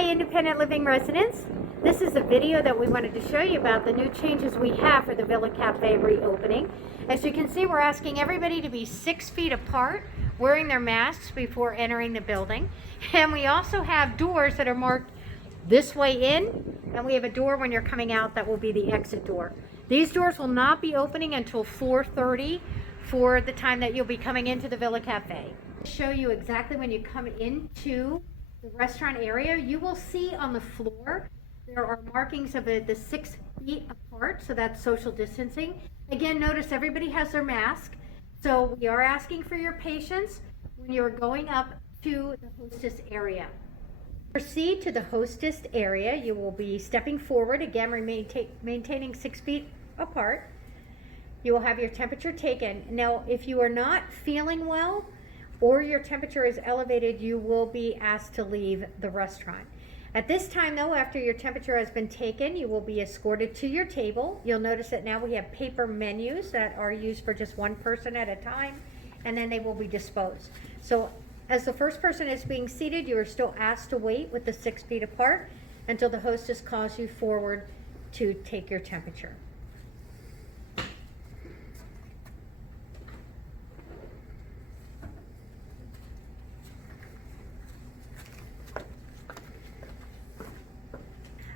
Hi independent living residents. This is a video that we wanted to show you about the new changes we have for the Villa Cafe reopening. As you can see, we're asking everybody to be 6 feet apart, wearing their masks before entering the building. And we also have doors that are marked this way in, and we have a door when you're coming out that will be the exit door. These doors will not be opening until 4:30 for the time that you'll be coming into the Villa Cafe. To show you exactly when you come into the restaurant area, you will see on the floor there are markings of the 6 feet apart, so that's social distancing. Again, notice everybody has their mask, so we are asking for your patience when you're going up to the hostess area. Proceed to the hostess area. You will be stepping forward, again maintaining 6 feet apart. You will have your temperature taken. Now, if you are not feeling well or your temperature is elevated, you will be asked to leave the restaurant. At this time though, after your temperature has been taken, you will be escorted to your table. You'll notice that now we have paper menus that are used for just one person at a time, and then they will be disposed. So as the first person is being seated, you are still asked to wait with the 6 feet apart until the hostess calls you forward to take your temperature.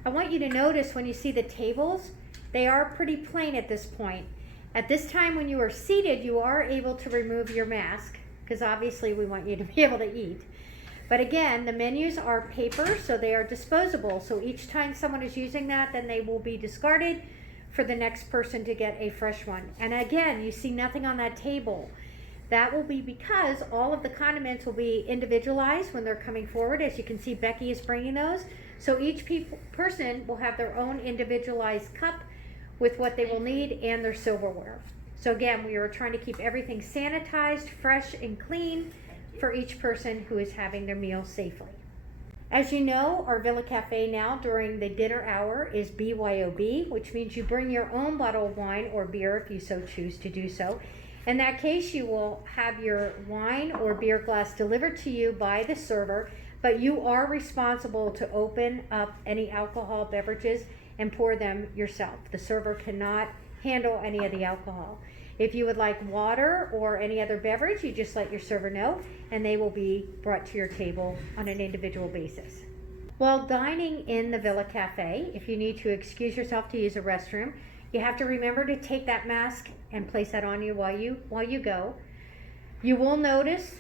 I want you to notice when you see the tables, they are pretty plain at this point. At this time when you are seated, you are able to remove your mask because obviously we want you to be able to eat. But again, the menus are paper, so they are disposable. So each time someone is using that, then they will be discarded for the next person to get a fresh one. And again, you see nothing on that table. That will be because all of the condiments will be individualized when they're coming forward. As you can see, Becky is bringing those. So each person will have their own individualized cup with what they will need and their silverware. So again, we are trying to keep everything sanitized, fresh, and clean for each person who is having their meal safely. As you know, our Villa Cafe now during the dinner hour is BYOB, which means you bring your own bottle of wine or beer if you so choose to do so. In that case, you will have your wine or beer glass delivered to you by the server, but you are responsible to open up any alcohol beverages and pour them yourself. The server cannot handle any of the alcohol. If you would like water or any other beverage, you just let your server know and they will be brought to your table on an individual basis. While dining in the Villa Cafe, if you need to excuse yourself to use a restroom, you have to remember to take that mask and place that on you while you go. You will notice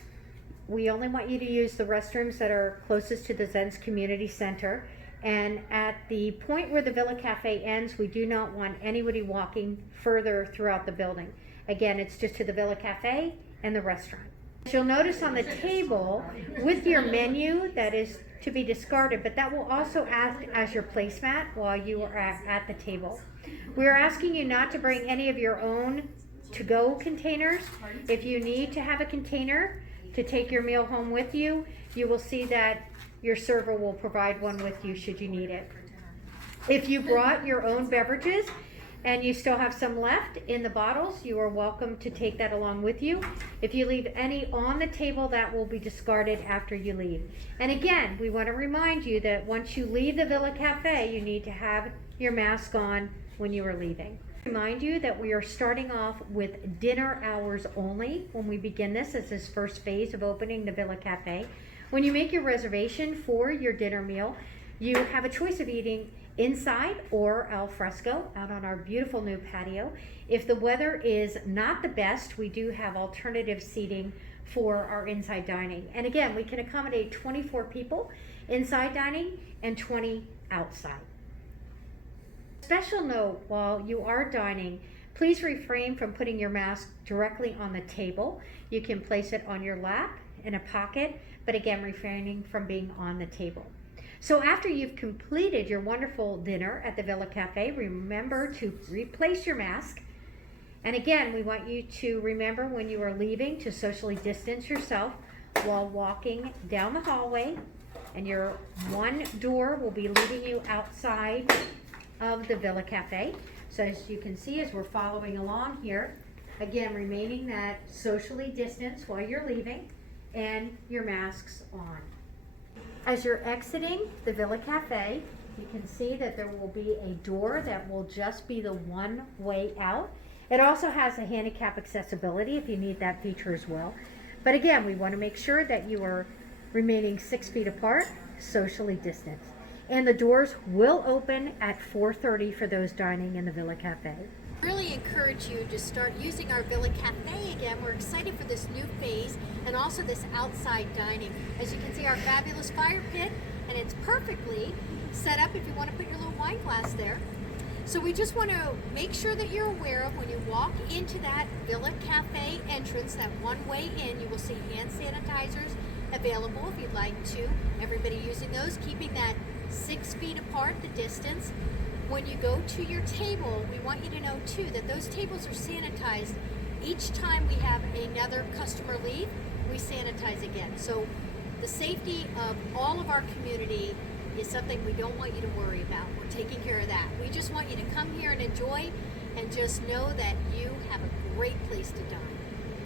we only want you to use the restrooms that are closest to the Zen's Community Center. And at the point where the Villa Cafe ends, we do not want anybody walking further throughout the building. Again, it's just to the Villa Cafe and the restaurant. You'll notice on the table with your menu that is to be discarded, but that will also act as your placemat while you are at the table. We are asking you not to bring any of your own to-go containers. If you need to have a container to take your meal home with you, you will see that your server will provide one with you should you need it. If you brought your own beverages and you still have some left in the bottles, you are welcome to take that along with you. If you leave any on the table, that will be discarded after you leave. And again, we want to remind you that once you leave the Villa Cafe, you need to have your mask on when you are leaving. Remind you that we are starting off with dinner hours only when we begin this as this first phase of opening the Villa Cafe. When you make your reservation for your dinner meal, you have a choice of eating inside or al fresco out on our beautiful new patio. If the weather is not the best, we do have alternative seating for our inside dining. And again, we can accommodate 24 people inside dining and 20 outside. Special note, while you are dining, please refrain from putting your mask directly on the table. You can place it on your lap, in a pocket, but again, refraining from being on the table. So after you've completed your wonderful dinner at the Villa Cafe, remember to replace your mask. And again, we want you to remember when you are leaving to socially distance yourself while walking down the hallway, and your one door will be leading you outside of the Villa Cafe. So as you can see, as we're following along here, again, remaining that socially distanced while you're leaving and your masks on. As you're exiting the Villa Cafe, you can see that there will be a door that will just be the one way out. It also has a handicap accessibility if you need that feature as well. But again, we want to make sure that you are remaining 6 feet apart, socially distanced. And the doors will open at 4:30 for those dining in the Villa Cafe. Really encourage you to start using our Villa Cafe again. We're excited for this new phase and also this outside dining. As you can see, our fabulous fire pit, and it's perfectly set up if you want to put your little wine glass there. So we just want to make sure that you're aware of when you walk into that Villa Cafe entrance, that one way in, you will see hand sanitizers available if you'd like to. Everybody using those, keeping that 6 feet apart, the distance. When you go to your table, we want you to know too that those tables are sanitized. Each time we have another customer leave, we sanitize again. So the safety of all of our community is something we don't want you to worry about. We're taking care of that. We just want you to come here and enjoy and just know that you have a great place to dine.